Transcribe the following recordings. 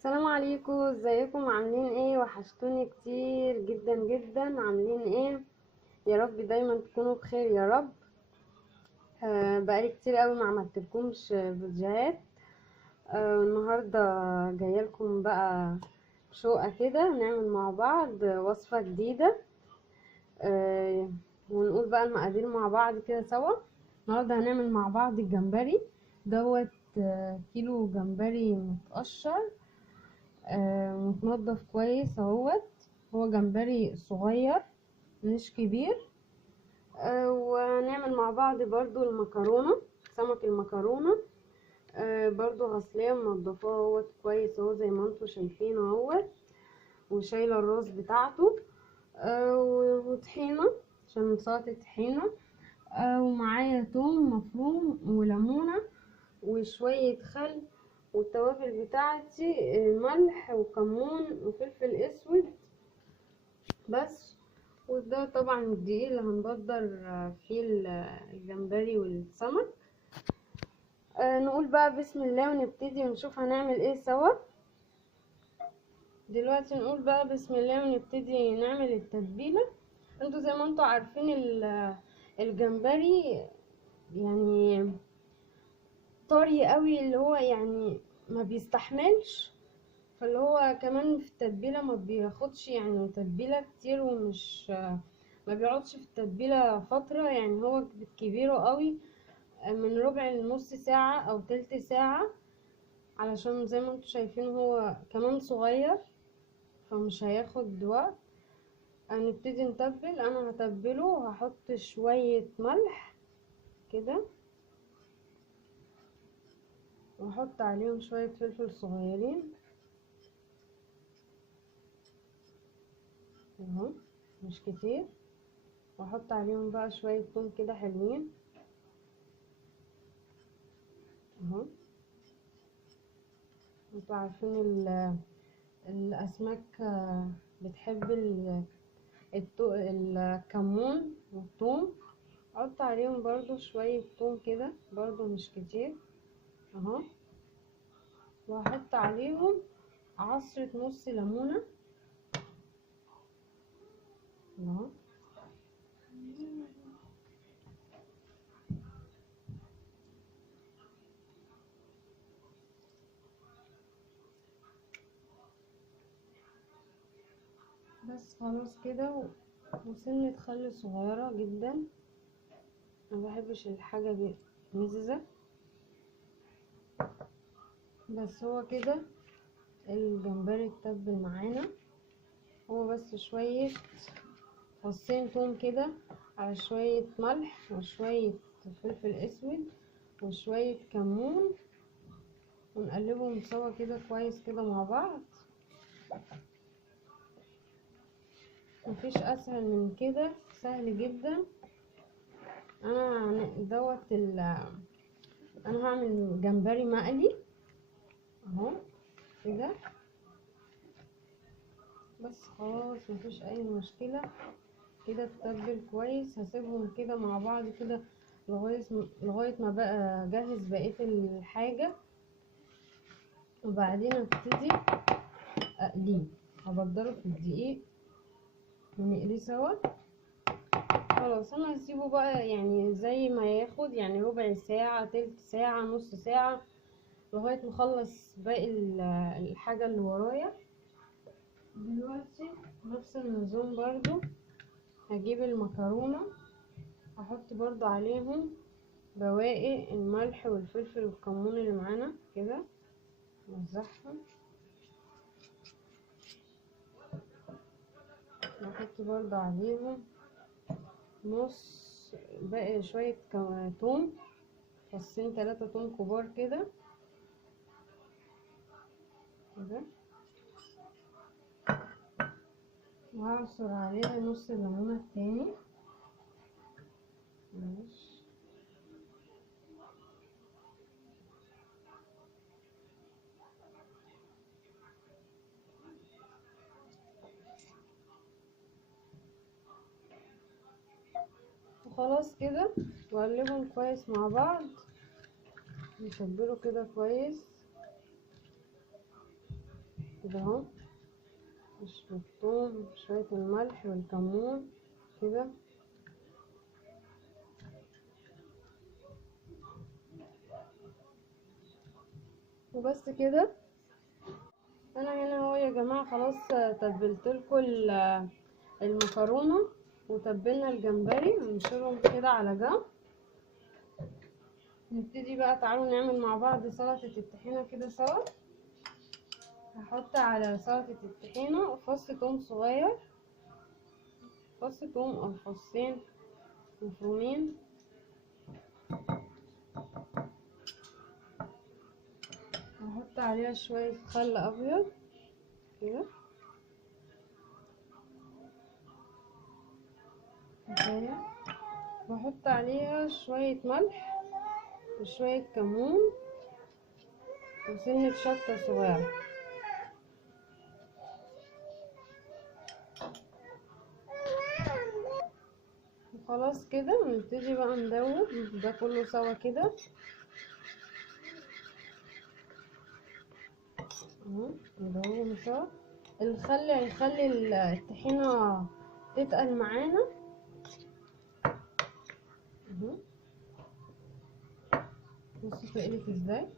السلام عليكم، ازيكم؟ عاملين ايه؟ وحشتوني كتير جدا جدا. عاملين ايه؟ يا رب دايما تكونوا بخير يا رب. بقالي كتير قوي ما عملتلكمش فيديوهات. النهارده جايه لكم بقى شقه كده نعمل مع بعض وصفه جديده. ونقول بقى المقادير مع بعض كده سوا. النهارده هنعمل مع بعض الجمبري دوت. كيلو جمبري متقشر، متنضف كويس اهوت. هو جمبري صغير مش كبير. ونعمل مع بعض برضو المكرونة، سمك المكرونة. برضو غسلاه ومنضفاه اهوت كويس اهو زي ما انتوا شايفين اهوت. وشايلة الراس بتاعته. وطحينة عشان سلطة طحينة. ومعايا توم مفروم وليمونة وشوية خل. والتوابل بتاعتي ملح وكمون وفلفل اسود بس. وده طبعا الدقيق اللي هنبدر فيه الجمبري والسمك. نقول بقى بسم الله ونبتدي ونشوف هنعمل ايه سوا. دلوقتي نقول بقى بسم الله ونبتدي نعمل التتبيلة. انتوا زي ما انتوا عارفين الجمبري يعني طري قوي، اللي هو يعني ما بيستحملش. فاللي هو كمان في التتبيلة ما بياخدش يعني تتبيلة كتير، ومش ما بيقعدش في التتبيلة فترة. يعني هو كبيره قوي من ربع لنص ساعة او تلت ساعة، علشان زي ما انتوا شايفين هو كمان صغير فمش هياخد وقت. هنبتدي نتبل. انا هتبله وهحط شوية ملح كده، واحط عليهم شوية فلفل صغيرين اهو، مش كتير. واحط عليهم بقى شوية توم كده حلوين اهو. انتوا عارفين الاسماك بتحب الكمون والثوم. احط عليهم برضو شوية ثوم كده برضو مش كتير اهو. وهحط عليهم عصرة نص ليمونة اهو. بس خلاص كده وسنة خل صغيرة جدا. ما بحبش الحاجة مززة. بس هو كده الجمبري اتبل معانا. هو بس شوية فصين توم كده على شوية ملح وشوية فلفل اسود وشوية كمون، ونقلبهم سوا كده كويس كده مع بعض. مفيش اسهل من كده، سهل جدا. انا دوت انا هعمل جمبري مقلي اهو كده. بس خلاص مفيش اي مشكلة كده. اتبل كويس. هسيبهم كده مع بعض كده لغاية ما بقى جاهز بقية الحاجة، وبعدين ابتدي اقليه. هبدره في الدقيق ونقليه سوا. خلاص انا هسيبه بقى يعني زي ما ياخد، يعني ربع ساعة تلت ساعة نص ساعة لغاية ما اخلص باقي الحاجة اللي ورايا. دلوقتي نفس النظام برضو هجيب المكرونة، هحط برضو عليهم بواقي الملح والفلفل والكمون اللي معانا كده، نوزعهم. نحط برضو عليهم نص باقي شوية توم، فصين 3 توم كبار كده كده. وهعصر عليها نص الليمونة التاني ماشي. وخلاص كده واقلبهم كويس مع بعض. نتبله كده كويس. كده اهو، شوية الثوم، شوية الملح والكمون كده. وبس كده. انا هنا اهو يا جماعه خلاص تبلتلكوا المكرونه وتبلنا الجمبري، هنشيلهم كده على جنب. نبتدي بقى، تعالوا نعمل مع بعض سلطه الطحينه كده سوا. هحط على سلطه الطحينه فص ثوم صغير، فص ثوم او فصين مفرومين، هحط عليها شويه خل ابيض كده كفايه، واحط عليها شويه ملح وشويه كمون وسنه شطه صغيره. وخلاص كده نبتدي بقى ندوب ده كله سوا كده اهو، ندوبهم سوا. الخل هيخلي الطحينة تتقل معانا اهو. بصوا تقلت ازاي.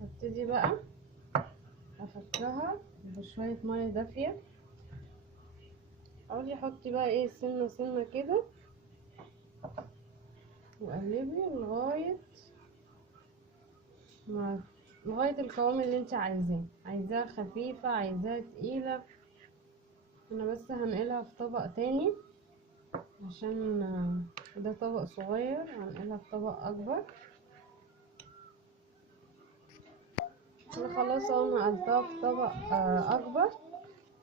هبتدي بقى افكها بشوية مية دافية، اقعدي حطي بقى ايه سنة سنة كده، وقلبي لغاية القوام اللي انت عايزاه، عايزاها خفيفة عايزاها تقيلة. انا بس هنقلها في طبق تاني عشان ده طبق صغير، هنقلها في طبق اكبر. انا خلاص اهو نقلتها في طبق اكبر.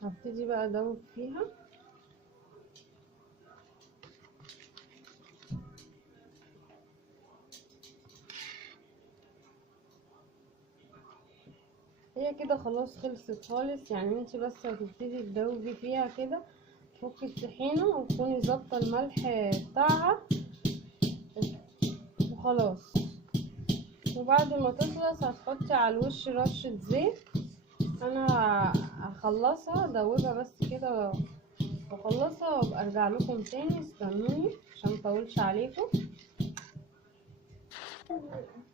هبتدي بقى ادوب فيها. هي كده خلاص خلصت خالص، يعني انت بس هتبتدي تدوبي فيها كده، تفكي الطحينة وتكوني ظابطة الملح بتاعها وخلاص. وبعد ما تخلص هتحطي على الوش رشة زيت. انا هخلصها ادوبها بس كده واخلصها وابقى ارجع لكم تاني، استنوني عشان مطولش عليكم.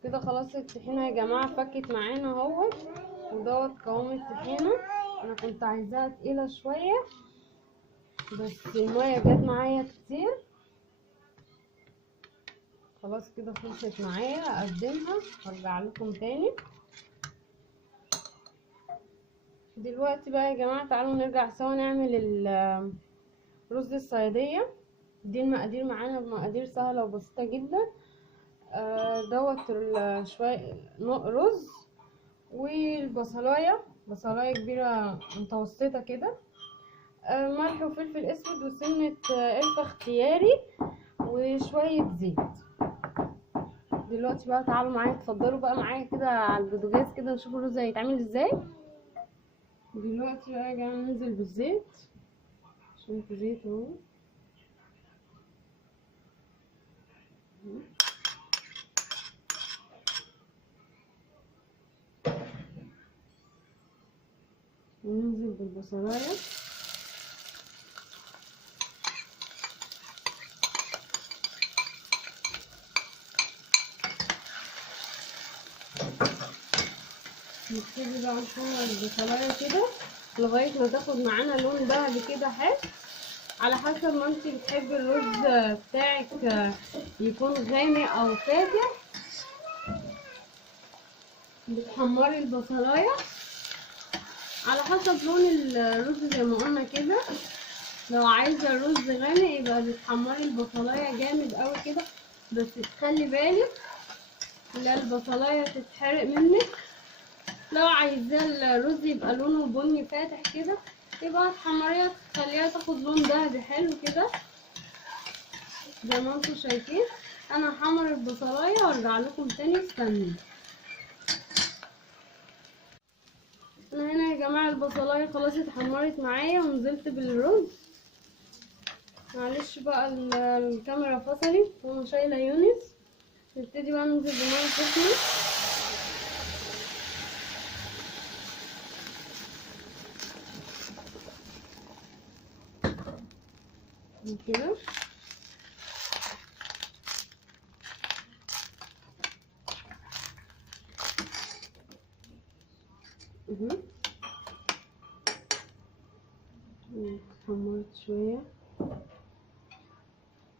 كده خلاص الطحينة يا جماعة فكت معانا اهوت، ودوت قوام الطحينة. انا كنت عايزاها تقيلة شوية بس المية جت معايا كتير. خلاص كده خلصت معايا، اقدمها وارجع لكم تاني. دلوقتي بقى يا جماعة تعالوا نرجع سوا نعمل رز الصيادية. دي المقادير معانا بمقادير سهلة وبسيطة جدا. دوت شوية رز، والبصلاية بصلاية كبيرة متوسطة كده، ملح وفلفل اسود وسنة قرفة اختياري وشوية زيت. دلوقتي بقى تعالوا معايا، اتفضلوا بقى معايا كده على البوتاجاز كده نشوف الرز هيتعمل ازاي. دلوقتي بقى يا جماعة ننزل بالزيت، شوية زيت اهو. وننزل بالبصلاية، نبتدي بقى نحمر البصلاية كده لغاية ما تاخد معانا لون ذهبي كده حلو، على حسب ما انتي بتحبي الرز بتاعك يكون غامق او فاتح. بتحمري البصلاية على حسب لون الرز زي ما قلنا كده. لو عايزة الرز غامق يبقى بتحمري البصلاية جامد قوي كده، بس تخلي بالك لا البصلاية تتحرق منك. لو عايزاه الرز يبقى لونه بني فاتح كده يبقى تحمريها تخليها تاخد لون ذهبي حلو كده زي ما انتم شايفين. انا هحمر البصلايه وارجع لكم تاني، استنوا. انا هنا يا جماعه البصلايه خلاص اتحمرت معايا ونزلت بالرز. معلش بقى الكاميرا فصلت وانا شايله يونس. نبتدي بقى ننزل بميه سخنه كده. اتحمرت شويه.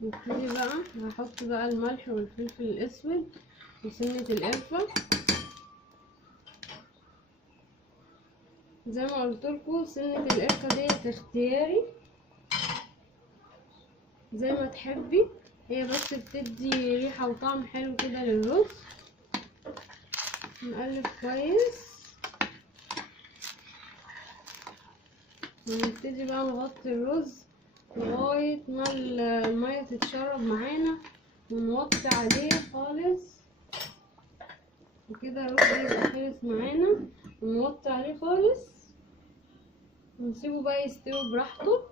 نبتدي بقى هحط بقى الملح والفلفل الاسود وسنه القرفه. زي ما قلت لكم سنه القرفه ديت اختياري زي ما تحبي، هي بس بتدي ريحه وطعم حلو كده للرز. نقلب كويس ونبتدي بقى نغطي الرز لغايه ما الميه تتشرب معانا ونوطي عليه خالص وكده الرز يبقى خلص معانا. ونوطي عليه خالص ونسيبه بقى يستوي براحته.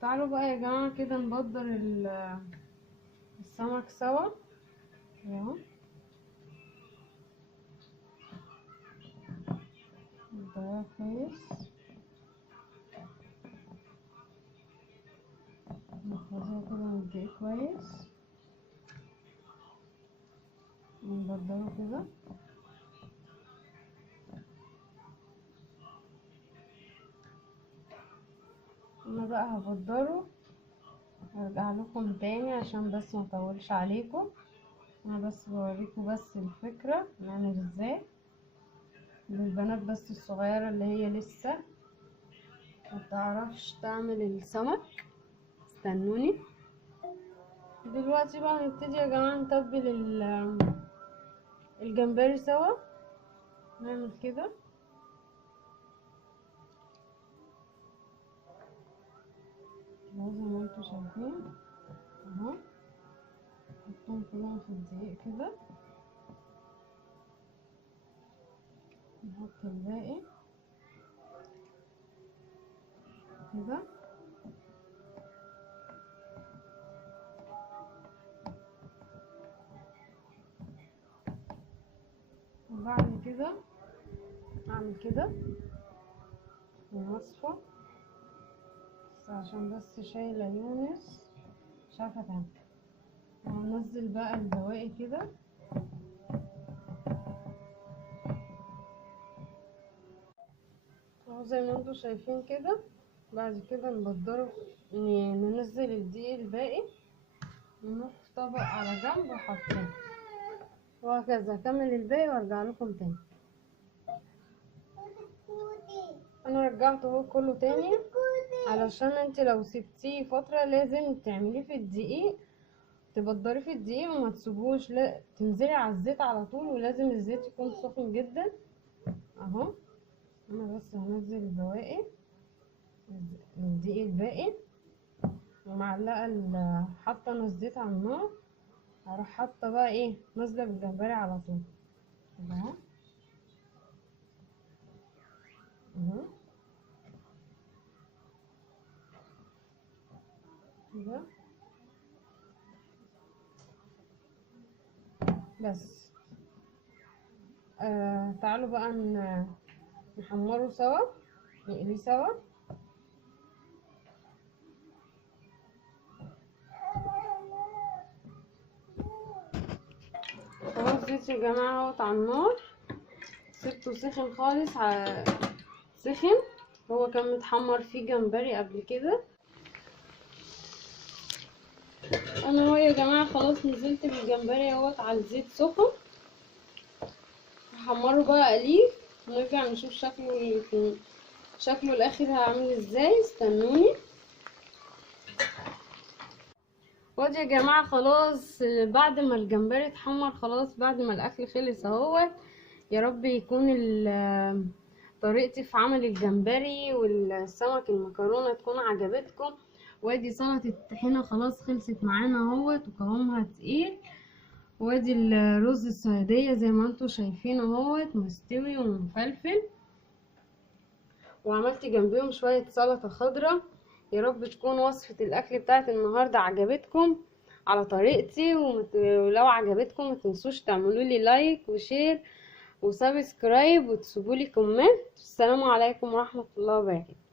تعالوا بقى يا جماعه كده نبدر السمك سوا اهو. نبدأ كويس نخليها كده نديه كويس ونبدله كده. انا بقى هبدره هرجع لكم تاني عشان بس ما اطولش عليكم. انا بس بوريكم بس الفكرة نعمل ازاي للبنات بس الصغيرة اللي هي لسه ما تعرفش تعمل السمك. استنوني دلوقتي بقى نبتدي يا جماعة نتبل الجمبري سوا. نعمل كده زي ما انتوا شايفين اهو. نحطهم كلهم في الدقيق كده. نحط الباقي كده وبعد كده اعمل كده ومصفى بس عشان بس شايله يونس مش عارفه اتعمل. وهنزل بقى البواقي كده اهو زي ما انتوا شايفين كده. بعد كده نبدره ننزل الدقيق الباقي ونروح في طبق على جنب وحاطينه وهكذا. اكمل الباقي وارجع لكم تاني. انا رجعته اهو كله تاني علشان انت لو سبتيه فتره لازم تعمليه في الدقيق تبدريه في الدقيق وما تسيبوش، لا تنزلي على الزيت على طول ولازم الزيت يكون سخن جدا اهو. انا بس هنزل البواقي الدقيق الباقي ومعلقه حاطه انا الزيت على النار. هروح حاطه بقى ايه نازله بالجمبري على طول كده اهو اهو كده بس. تعالوا بقى نحمره سوا نقليه سوا. خلاص الزيت يا جماعه اهوت على النار. سبته سخن خالص سخن. هو كان متحمر فيه جمبري قبل كده. انا هو يا جماعه خلاص نزلت بالجمبري اهوت على الزيت سخن. هحمره بقى اقليه ونرجع نشوف شكله الاخر هعمل ازاي. استنوني. وادي يا جماعه خلاص بعد ما الجمبري اتحمر خلاص بعد ما الاكل خلص اهوت. يا رب يكون طريقتي في عمل الجمبري والسمك المكرونه تكون عجبتكم. وادي سلطه الطحينه خلاص خلصت معانا اهوت وقوامها تقيل. وادي الرز الصياديه زي ما انتوا شايفين اهوت مستوي ومفلفل. وعملت جنبيهم شوية سلطة خضراء. يا رب تكون وصفة الاكل بتاعت النهاردة عجبتكم على طريقتي، ولو عجبتكم متنسوش تعملوا لي لايك وشير وسبسكرايب وتسيبوا لي كومنت. السلام عليكم ورحمة الله وبركاته.